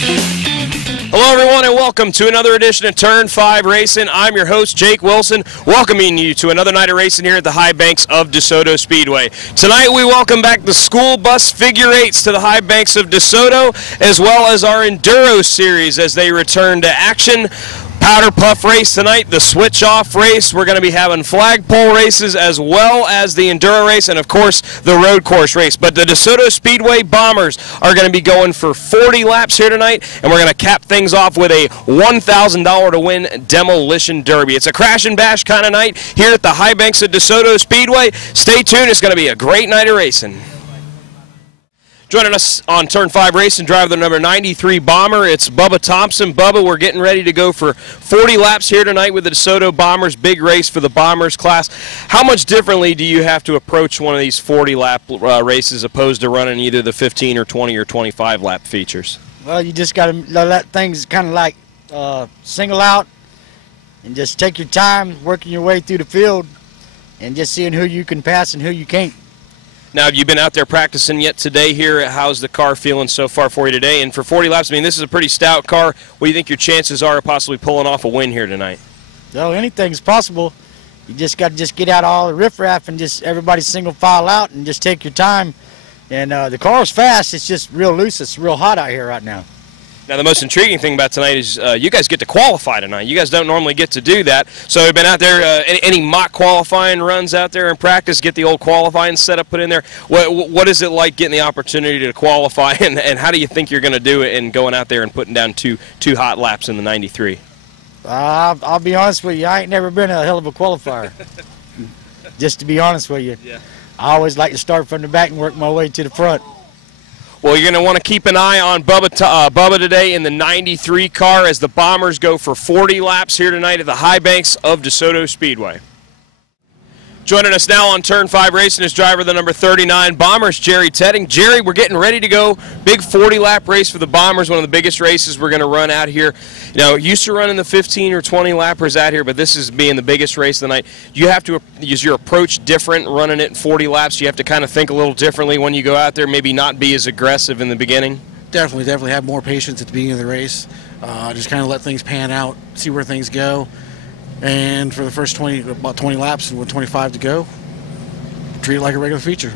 Hello everyone and welcome to another edition of Turn 5 Racing. I'm your host Jake Wilson, welcoming you to another night of racing here at the high banks of Desoto Speedway. Tonight we welcome back the school bus figure 8s to the high banks of Desoto, as well as our Enduro series as they return to action. Powder puff race tonight, the switch off race. We're going to be having flagpole races as well as the enduro race and of course the road course race. But the Desoto Speedway Bombers are going to be going for 40 laps here tonight, and we're going to cap things off with a $1,000 to win Demolition Derby. It's a crash and bash kind of night here at the high banks of Desoto Speedway. Stay tuned, it's going to be a great night of racing. Joining us on Turn 5 Racing, driver the number 93 Bomber, it's Bubba Thompson. Bubba, we're getting ready to go for 40 laps here tonight with the Desoto Bombers, big race for the Bombers class. How much differently do you have to approach one of these 40-lap races opposed to running either the 15 or 20 or 25-lap features? Well, you just got to let things kind of like single out and just take your time working your way through the field and just seeing who you can pass and who you can't. Now, have you been out there practicing yet today here? How's the car feeling so far for you today? And for 40 laps, I mean, this is a pretty stout car. What do you think your chances are of possibly pulling off a win here tonight? So anything's possible. You just got to get out all the riffraff and just everybody single file out and just take your time. And the car's fast. It's just real loose. It's real hot out here right now. Now, the most intriguing thing about tonight is you guys get to qualify tonight. You guys don't normally get to do that. So you've been out there, any mock qualifying runs out there in practice, get the old qualifying setup put in there. What is it like getting the opportunity to qualify, and how do you think you're going to do it in going out there and putting down two hot laps in the 93? I'll be honest with you. I ain't never been a hell of a qualifier. Just to be honest with you. Yeah. I always like to start from the back and work my way to the front. Well, you're going to want to keep an eye on Bubba today in the 93 car as the Bombers go for 40 laps here tonight at the high banks of Desoto Speedway. Joining us now on Turn 5 Racing is driver the number 39 Bombers, Jerry Tedding. Jerry, we're getting ready to go. Big 40-lap race for the Bombers, one of the biggest races we're going to run out here. You know, used to running the 15 or 20 lappers out here, but this is being the biggest race of the night. You have to use your approach different running it in 40 laps. You have to kind of think a little differently when you go out there, maybe not be as aggressive in the beginning. Definitely have more patience at the beginning of the race. Just kind of let things pan out, see where things go. And for the first about 20 laps and with 25 to go, treat it like a regular feature.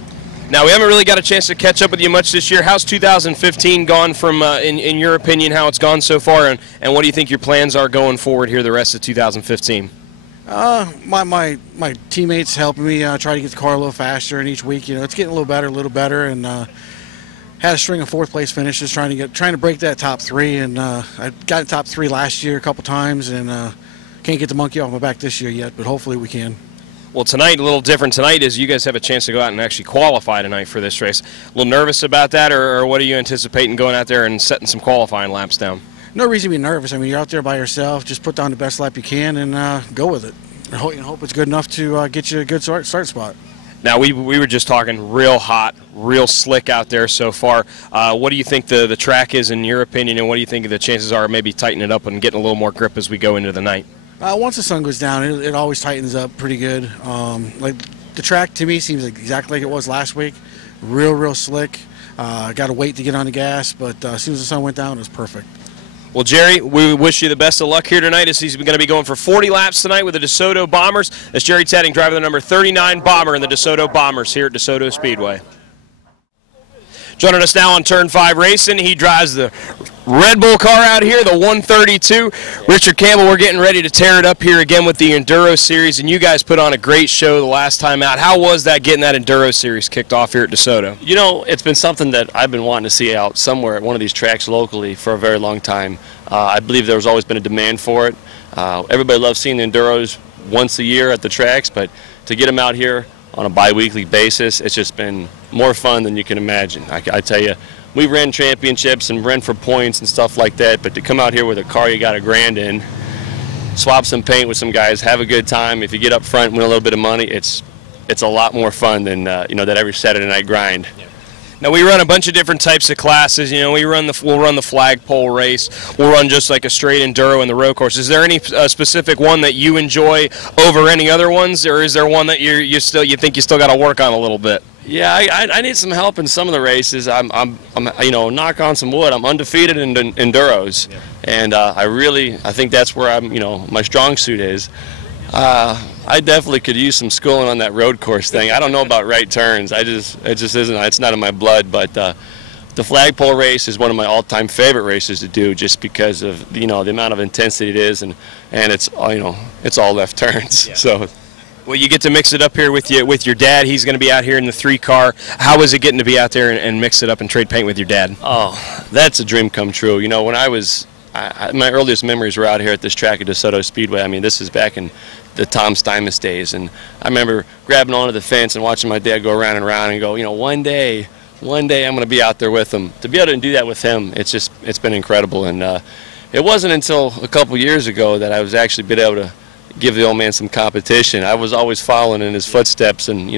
Now, we haven't really got a chance to catch up with you much this year. How's 2015 gone from, in your opinion, how it's gone so far, and what do you think your plans are going forward here the rest of 2015? My teammates helping me try to get the car a little faster, and each week, you know, it's getting a little better, and had a string of fourth-place finishes trying to break that top three, and I got top three last year a couple times, and can't get the monkey off my back this year yet, but hopefully we can. Well, tonight, a little different tonight is you guys have a chance to go out and actually qualify tonight for this race. A little nervous about that, or what are you anticipating going out there and setting some qualifying laps down? No reason to be nervous. I mean, you're out there by yourself. Just put down the best lap you can and go with it. I hope it's good enough to get you a good start spot. Now, we were just talking real hot, real slick out there so far. What do you think the track is in your opinion, and what do you think the chances are of maybe tightening it up and getting a little more grip as we go into the night? Once the sun goes down, it always tightens up pretty good. Like the track to me seems exactly like it was last week. Real slick. Got to wait to get on the gas, but as soon as the sun went down, it was perfect. Well, Jerry, we wish you the best of luck here tonight as he's going to be going for 40 laps tonight with the Desoto Bombers. That's Jerry Tedding, driver the number 39 Bomber in the Desoto Bombers here at Desoto Speedway. Joining us now on Turn 5 Racing, he drives the Red Bull car out here, the 132. Richard Campbell, we're getting ready to tear it up here again with the Enduro Series, and you guys put on a great show the last time out. How was that getting that Enduro Series kicked off here at Desoto? You know, it's been something that I've been wanting to see out somewhere at one of these tracks locally for a very long time. I believe there's always been a demand for it. Everybody loves seeing the Enduros once a year at the tracks, but to get them out here on a bi-weekly basis, it's just been more fun than you can imagine. I tell you, we ran championships and ran for points and stuff like that, but to come out here with a car you got $1,000 in, swap some paint with some guys, have a good time. If you get up front and win a little bit of money, it's a lot more fun than you know, that every Saturday night grind. Yeah. Now we run a bunch of different types of classes. You know, we'll run the flagpole race. We'll run just like a straight enduro in the road course. Is there any specific one that you enjoy over any other ones, or is there one that you think you still got to work on a little bit? Yeah, I need some help in some of the races. I'm you know, knock on some wood, I'm undefeated in enduros, yeah. And I think that's where my strong suit is. I definitely could use some schooling on that road course thing. I don't know about right turns. It just isn't. It's not in my blood. But the flagpole race is one of my all-time favorite races to do, just because of the amount of intensity it is, and it's it's all left turns. Yeah. So. Well, you get to mix it up here with your dad. He's going to be out here in the 3-car. How is it getting to be out there and mix it up and trade paint with your dad? Oh, that's a dream come true. You know, when I was, my earliest memories were out here at this track at Desoto Speedway. I mean, this is back in the Tom Steinmetz days, and I remember grabbing onto the fence and watching my dad go around and around and go, one day I'm going to be out there with him. To be able to do that with him, it's been incredible. And it wasn't until a couple years ago that I was actually been able to give the old man some competition. I was always following in his footsteps and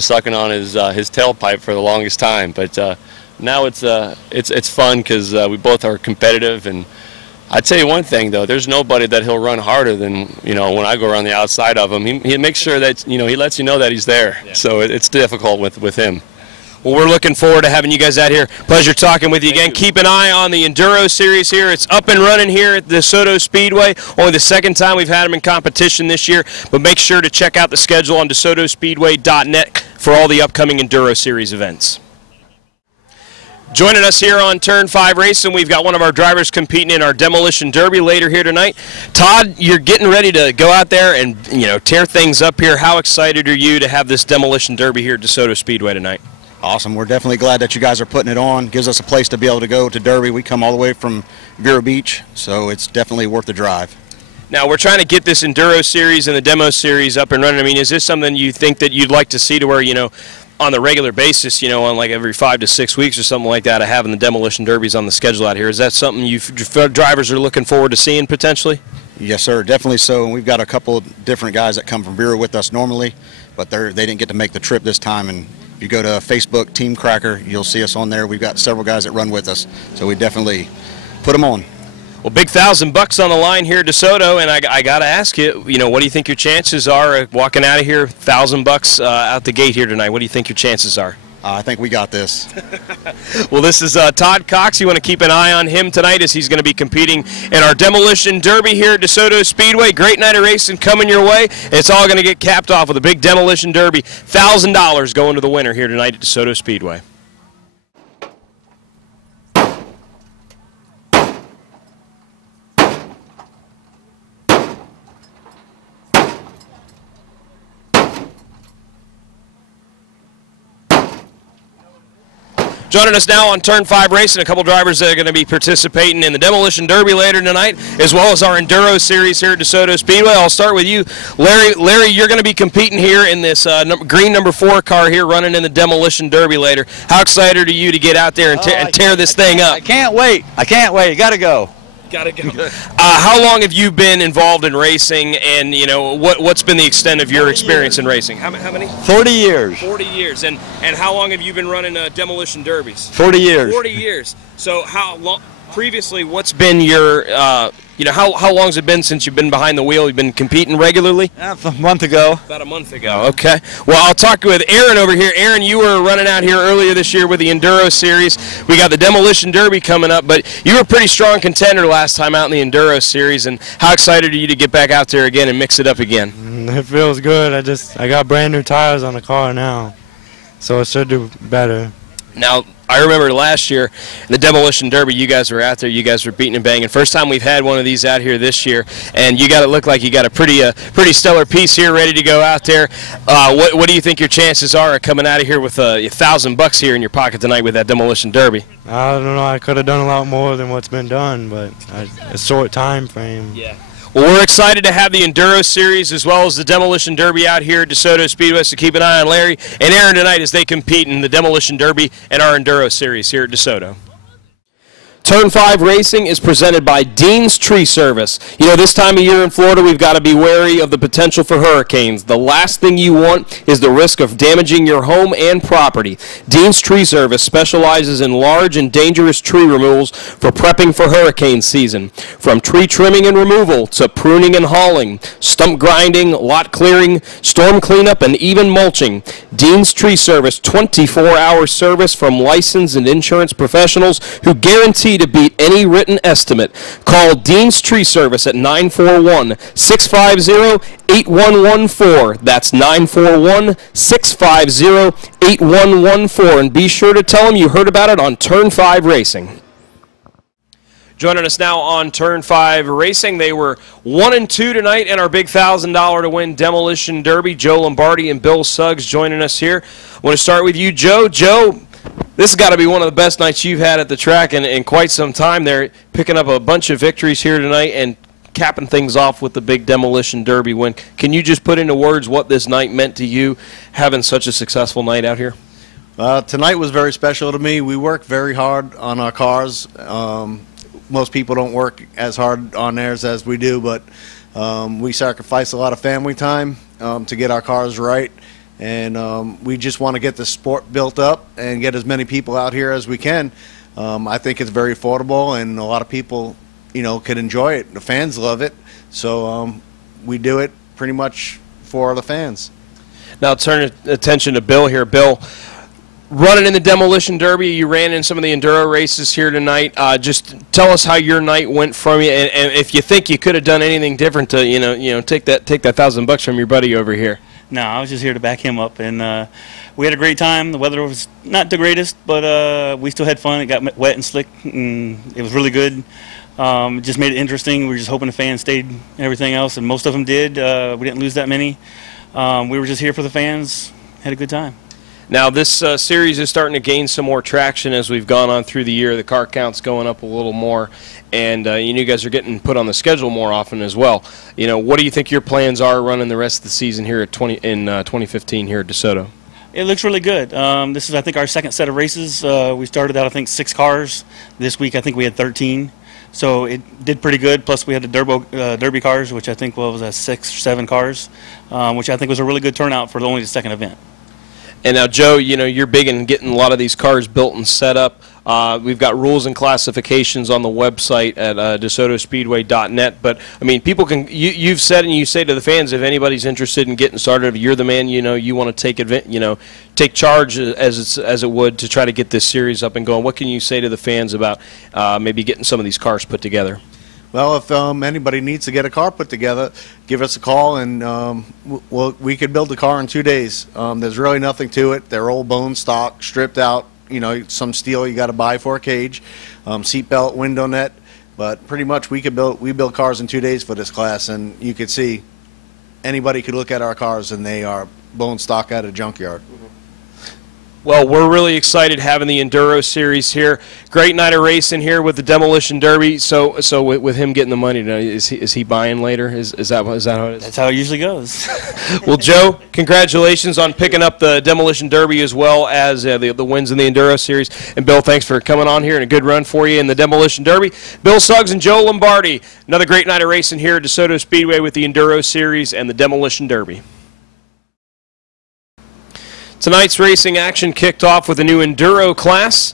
sucking on his tailpipe for the longest time. But now it's fun because we both are competitive. And I tell you one thing though, there's nobody that he'll run harder than when I go around the outside of him. He makes sure that he lets you know that he's there. Yeah. So it's difficult with him. Well, we're looking forward to having you guys out here. Pleasure talking with you again. Keep an eye on the Enduro Series here. It's up and running here at DeSoto Speedway. Only the second time we've had them in competition this year. But make sure to check out the schedule on DeSotoSpeedway.net for all the upcoming Enduro Series events. Joining us here on Turn 5 Racing, we've got one of our drivers competing in our Demolition Derby later here tonight. Todd, you're getting ready to go out there and tear things up here. How excited are you to have this Demolition Derby here at DeSoto Speedway tonight? Awesome. We're definitely glad that you guys are putting it on. Gives us a place to be able to go to Derby. We come all the way from Vero Beach, so it's definitely worth the drive. Now, we're trying to get this Enduro Series and the Demo Series up and running. I mean, is this something you think that you'd like to see to where, on the regular basis, on like every 5 to 6 weeks or something like that, of having the Demolition Derbies on the schedule out here? Is that something drivers are looking forward to seeing potentially? Yes, sir. Definitely so. And we've got a couple of different guys that come from Vero with us normally, but they didn't get to make the trip this time. And if you go to Facebook, Team Cracker, you'll see us on there. We've got several guys that run with us, so we definitely put them on. Well, big $1,000 on the line here at DeSoto, and I got to ask you, what do you think your chances are of walking out of here $1,000 out the gate here tonight? What do you think your chances are? I think we got this. Well, this is Todd Cox. You want to keep an eye on him tonight as he's going to be competing in our Demolition Derby here at DeSoto Speedway. Great night of racing coming your way. It's all going to get capped off with a big Demolition Derby. $1,000 going to the winner here tonight at DeSoto Speedway. Joining us now on Turn 5 Racing, a couple drivers that are going to be participating in the Demolition Derby later tonight, as well as our Enduro Series here at DeSoto Speedway. I'll start with you, Larry. Larry, you're going to be competing here in this green number 4 car here, running in the Demolition Derby later. How excited are you to get out there and tear this thing up? I can't wait. I can't wait. Got to go. Gotta go. How long have you been involved in racing, and what's been the extent of your experience in racing? How many? 40 years. 40 years. And how long have you been running Demolition Derbies? 40 years. 40 years. So how long? Previously, what's been your, how long has it been since you've been behind the wheel? You've been competing regularly? A month ago. About a month ago, okay. Well, I'll talk with Aaron over here. Aaron, you were running out here earlier this year with the Enduro Series. We got the Demolition Derby coming up, but you were a pretty strong contender last time out in the Enduro Series, and how excited are you to get back out there again and mix it up again? It feels good. I got brand new tires on the car now, so it should do better. Now, I remember last year, the Demolition Derby, you guys were out there, you guys were beating and banging. First time we've had one of these out here this year, and you got it look like you got a pretty stellar piece here ready to go out there. What do you think your chances are of coming out of here with $1,000 here in your pocket tonight with that Demolition Derby? I don't know. I could have done a lot more than what's been done, but a short time frame. Yeah. Well, we're excited to have the Enduro Series as well as the Demolition Derby out here at DeSoto Speedway, so keep an eye on Larry and Aaron tonight as they compete in the Demolition Derby and our Enduro Series here at DeSoto. Turn 5 Racing is presented by Dean's Tree Service. You know, this time of year in Florida, we've got to be wary of the potential for hurricanes. The last thing you want is the risk of damaging your home and property. Dean's Tree Service specializes in large and dangerous tree removals for prepping for hurricane season. From tree trimming and removal to pruning and hauling, stump grinding, lot clearing, storm cleanup, and even mulching. Dean's Tree Service, 24-hour service from licensed and insurance professionals who guarantee to beat any written estimate. Call Dean's Tree Service at 941-650-8114. That's 941-650-8114. And be sure to tell them you heard about it on Turn 5 Racing. Joining us now on Turn 5 Racing, they were 1-2 tonight in our big $1,000 to win Demolition Derby. Joe Lombardi and Bill Suggs joining us here. I want to start with you, Joe. Joe, this has got to be one of the best nights you've had at the track in quite some time there, picking up a bunch of victories here tonight and capping things off with the big Demolition Derby win. Can you just put into words what this night meant to you, having such a successful night out here? Tonight was very special to me. We worked very hard on our cars. Most people don't work as hard on theirs as we do, but we sacrifice a lot of family time to get our cars right. And we just want to get the sport built up and get as many people out here as we can. I think it's very affordable, and a lot of people, you know, can enjoy it. The fans love it, so we do it pretty much for the fans. Now turn attention to Bill here. Bill, running in the Demolition Derby, you ran in some of the enduro races here tonight. Just tell us how your night went from you, and if you think you could have done anything different to, you know, take that $1,000 from your buddy over here. No, I was just here to back him up, and we had a great time. The weather was not the greatest, but we still had fun. It got wet and slick, and it was really good. It just made it interesting. We were just hoping the fans stayed and everything else, and most of them did. We didn't lose that many. We were just here for the fans, had a good time. Now, this series is starting to gain some more traction as we've gone on through the year. The car count's going up a little more, and you guys are getting put on the schedule more often as well. You know, what do you think your plans are running the rest of the season here at 2015 here at DeSoto? It looks really good. This is, I think, our second set of races. We started out, I think, 6 cars. This week, I think we had 13. So it did pretty good. Plus, we had the Derby cars, which I think was 6 or 7 cars, which I think was a really good turnout for only the second event. And now, Joe, you know, you're big in getting a lot of these cars built and set up. We've got rules and classifications on the website at DesotoSpeedway.net. But, I mean, people can, you've said and you say to the fans, if anybody's interested in getting started, if you're the man, you know, you want to take charge as it would to try to get this series up and going. What can you say to the fans about maybe getting some of these cars put together? Well, if anybody needs to get a car put together, give us a call, and we could build the car in 2 days. There's really nothing to it. They're old bone stock, stripped out, you know, some steel you got to buy for a cage, seat belt, window net. But pretty much we build cars in 2 days for this class, and you could see anybody could look at our cars, and they are bone stock out of a junkyard. Well, we're really excited having the Enduro Series here. Great night of racing here with the Demolition Derby. So with him getting the money tonight, is he buying later? Is that how it is? That's how it usually goes. Well, Joe, congratulations on picking up the Demolition Derby as well as the wins in the Enduro Series. And Bill, thanks for coming on here and a good run for you in the Demolition Derby. Bill Suggs and Joe Lombardi, another great night of racing here at DeSoto Speedway with the Enduro Series and the Demolition Derby. Tonight's racing action kicked off with a new Enduro class.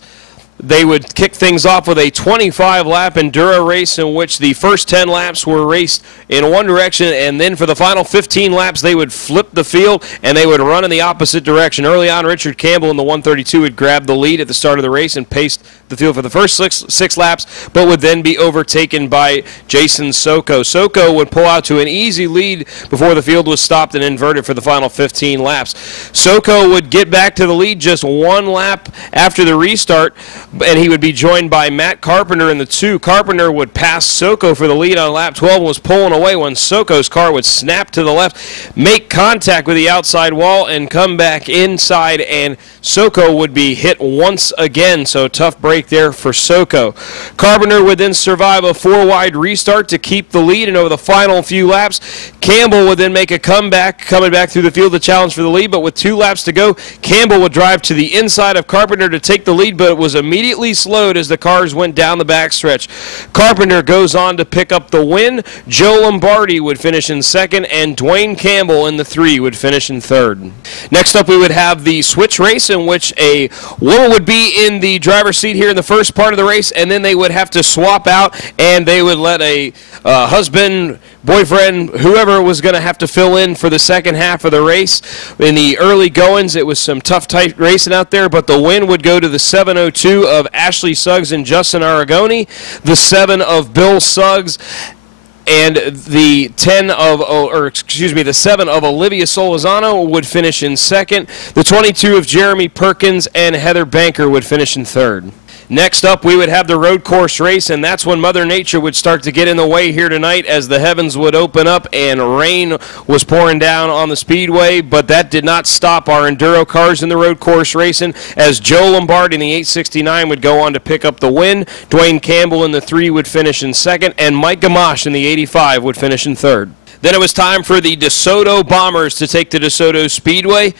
They would kick things off with a 25-lap Enduro race in which the first 10 laps were raced in one direction, and then for the final 15 laps they would flip the field and they would run in the opposite direction. Early on, Richard Campbell in the 132 would grab the lead at the start of the race and paced the field for the first six laps, but would then be overtaken by Jason Soko. Soko would pull out to an easy lead before the field was stopped and inverted for the final 15 laps. Soko would get back to the lead just one lap after the restart, and he would be joined by Matt Carpenter in the 2. Carpenter would pass Soko for the lead on lap 12 and was pulling away when Soko's car would snap to the left, make contact with the outside wall, and come back inside, and Soko would be hit once again, so tough break there for Soko. Carpenter would then survive a 4-wide restart to keep the lead, and over the final few laps, Campbell would then make a comeback, coming back through the field to challenge for the lead, but with 2 laps to go, Campbell would drive to the inside of Carpenter to take the lead, but it was immediately immediately slowed as the cars went down the backstretch. Carpenter goes on to pick up the win. Joe Lombardi would finish in second, and Dwayne Campbell in the 3 would finish in third. Next up, we would have the switch race, in which a woman would be in the driver's seat here in the first part of the race, and then they would have to swap out, and they would let a husband, boyfriend, whoever was going to have to fill in for the second half of the race. In the early goings, it was some tough, tight racing out there, but the win would go to the 702 of Ashley Suggs and Justin Aragoni, the 7 of Bill Suggs, and the 7 of Olivia Solizano would finish in second. The 22 of Jeremy Perkins and Heather Banker would finish in third. Next up, we would have the road course race, and that's when Mother Nature would start to get in the way here tonight, as the heavens would open up and rain was pouring down on the speedway. But that did not stop our enduro cars in the road course racing, as Joe Lombardi in the 869 would go on to pick up the win. Dwayne Campbell in the 3 would finish in second, and Mike Gamache in the 85 would finish in third. Then it was time for the DeSoto Bombers to take to DeSoto Speedway.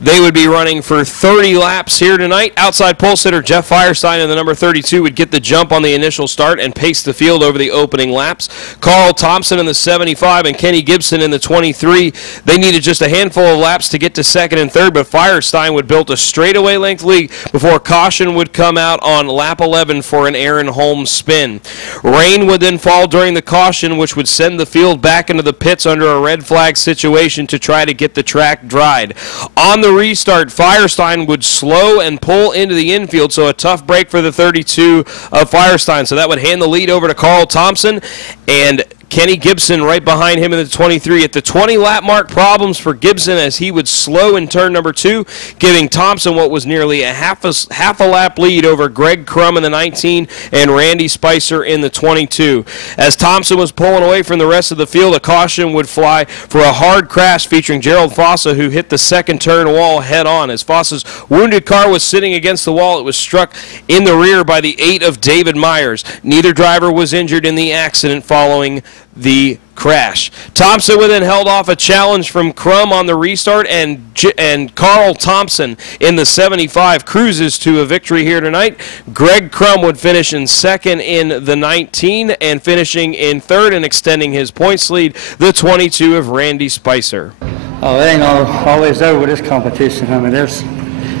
They would be running for 30 laps here tonight. Outside pole sitter Jeff Firestein in the number 32 would get the jump on the initial start and pace the field over the opening laps. Carl Thompson in the 75 and Kenny Gibson in the 23. They needed just a handful of laps to get to second and third, but Firestein would build a straightaway length lead before caution would come out on lap 11 for an Aaron Holmes spin. Rain would then fall during the caution, which would send the field back into the pits under a red flag situation to try to get the track dried. On the restart, Firestein would slow and pull into the infield, so a tough break for the 32 of Firestein. So that would hand the lead over to Carl Thompson, and Kenny Gibson right behind him in the 23. At the 20-lap mark, problems for Gibson as he would slow in turn number 2, giving Thompson what was nearly a half a lap lead over Greg Crum in the 19 and Randy Spicer in the 22. As Thompson was pulling away from the rest of the field, a caution would fly for a hard crash featuring Gerald Fossa, who hit the second turn wall head-on. As Fossa's wounded car was sitting against the wall, it was struck in the rear by the 8 of David Myers. Neither driver was injured in the accident following the crash. Thompson would then held off a challenge from Crum on the restart, and Carl Thompson in the 75 cruises to a victory here tonight. Greg Crum would finish in second in the 19 and finishing in third and extending his points lead, the 22 of Randy Spicer. Oh, it ain't always over with this competition. I mean, if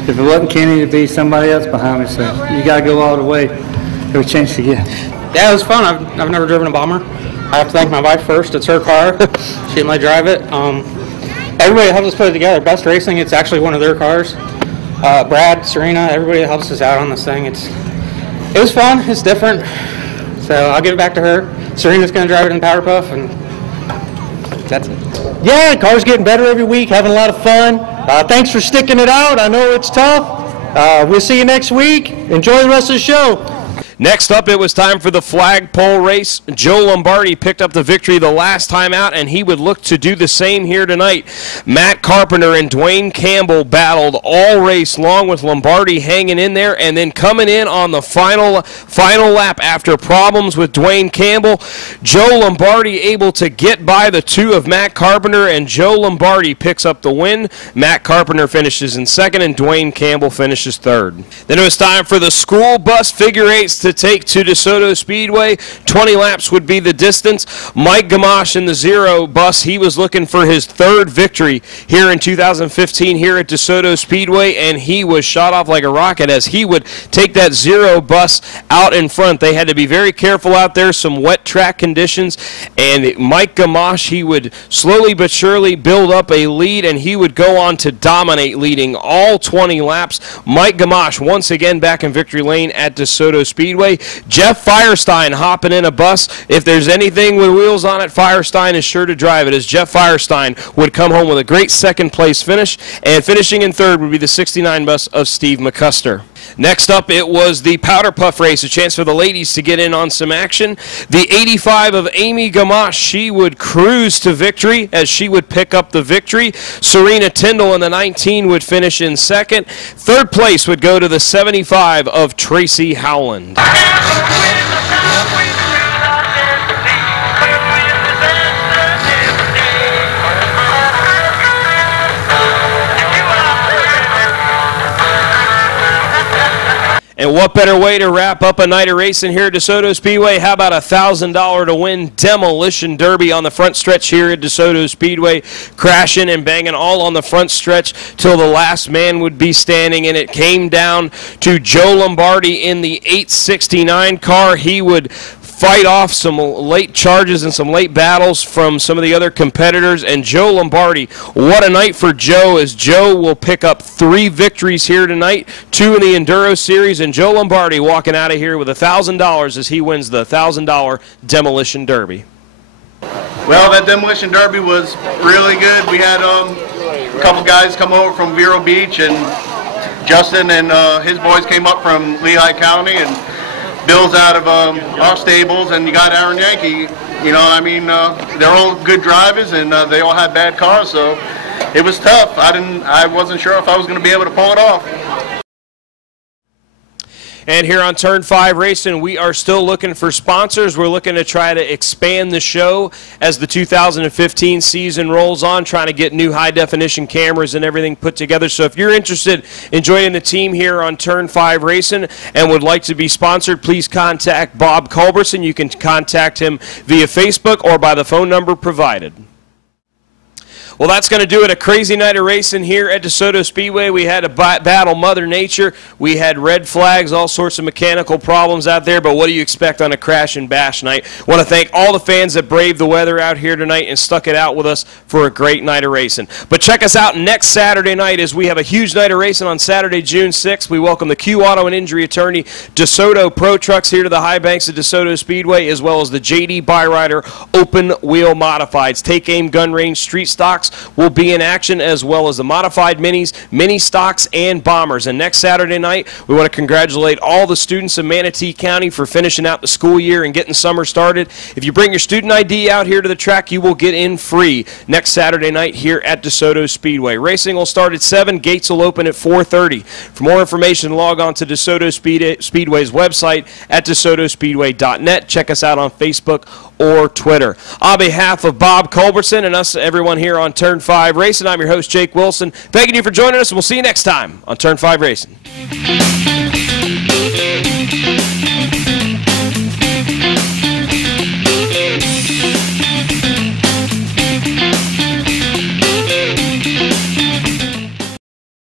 it wasn't Kenny, it'd be somebody else behind me, so you got to go all the way every chance you get. Yeah, it was fun. I've never driven a Bomber. I have to thank my wife first. It's her car. She didn't let me drive it. Everybody helps us put it together. Best Racing, it's actually one of their cars. Brad, Serena, everybody helps us out on this thing. It was fun. It's different. So I'll give it back to her. Serena's going to drive it in Powder Puff, and that's it. Yeah, the car's getting better every week, having a lot of fun. Thanks for sticking it out. I know it's tough. We'll see you next week. Enjoy the rest of the show. Next up, it was time for the flagpole race. Joe Lombardi picked up the victory the last time out, and he would look to do the same here tonight. Matt Carpenter and Dwayne Campbell battled all race long, with Lombardi hanging in there, and then coming in on the final lap after problems with Dwayne Campbell. Joe Lombardi able to get by the 2 of Matt Carpenter, and Joe Lombardi picks up the win. Matt Carpenter finishes in second, and Dwayne Campbell finishes third. Then it was time for the school bus figure 8s to take to DeSoto Speedway. 20 laps would be the distance. Mike Gamache in the 0 bus, he was looking for his third victory here in 2015 here at DeSoto Speedway, and he was shot off like a rocket as he would take that 0 bus out in front. They had to be very careful out there, some wet track conditions, and Mike Gamache, he would slowly but surely build up a lead, and he would go on to dominate, leading all 20 laps. Mike Gamache once again back in victory lane at DeSoto Speedway. Jeff Firestein hopping in a bus. If there's anything with wheels on it, Firestein is sure to drive it, as Jeff Firestein would come home with a great second place finish, and finishing in third would be the 69 bus of Steve McCuster. Next up, it was the Powder Puff race, a chance for the ladies to get in on some action. The 85 of Amy Gamache, she would cruise to victory as she would pick up the victory. Serena Tyndall in the 19 would finish in second. Third place would go to the 75 of Tracy Howland. And what better way to wrap up a night of racing here at DeSoto Speedway? How about a $1,000 to win Demolition Derby on the front stretch here at DeSoto Speedway, crashing and banging all on the front stretch till the last man would be standing. And it came down to Joe Lombardi in the 869 car. He would fight off some late charges and some late battles from some of the other competitors. And Joe Lombardi, what a night for Joe, as Joe will pick up 3 victories here tonight, 2 in the Enduro Series, and Joe Lombardi walking out of here with $1,000 as he wins the $1,000 Demolition Derby. Well, that Demolition Derby was really good. We had a couple guys come over from Vero Beach, and Justin and his boys came up from Lehigh County, and Bill's out of our stables, and you got Aaron Yankee. You know, I mean, they're all good drivers, and they all had bad cars, so it was tough. I wasn't sure if I was going to be able to pull it off. And here on Turn 5 Racing, we are still looking for sponsors. We're looking to try to expand the show as the 2015 season rolls on, trying to get new high-definition cameras and everything put together. So if you're interested in joining the team here on Turn 5 Racing and would like to be sponsored, please contact Bob Culberson. You can contact him via Facebook or by the phone number provided. Well, that's going to do it. A crazy night of racing here at DeSoto Speedway. We had to battle Mother Nature. We had red flags, all sorts of mechanical problems out there, but what do you expect on a crash and bash night? I want to thank all the fans that braved the weather out here tonight and stuck it out with us for a great night of racing. But check us out next Saturday night as we have a huge night of racing on Saturday, June 6th. We welcome the Q Auto and Injury Attorney DeSoto Pro Trucks here to the high banks of DeSoto Speedway, as well as the JD Byrider Open Wheel Modifieds. Take Aim Gun Range Street Stocks will be in action, as well as the modified minis, mini stocks, and bombers. And next Saturday night, we want to congratulate all the students in Manatee County for finishing out the school year and getting summer started. If you bring your student ID out here to the track, you will get in free next Saturday night here at DeSoto Speedway. Racing will start at 7. Gates will open at 4:30. For more information, log on to DeSoto Speedway's website at DeSotoSpeedway.net. Check us out on Facebook or Twitter. On behalf of Bob Culberson and us, everyone here on Turn 5 Racing, I'm your host, Jake Wilson. Thanking you for joining us, and we'll see you next time on Turn 5 Racing.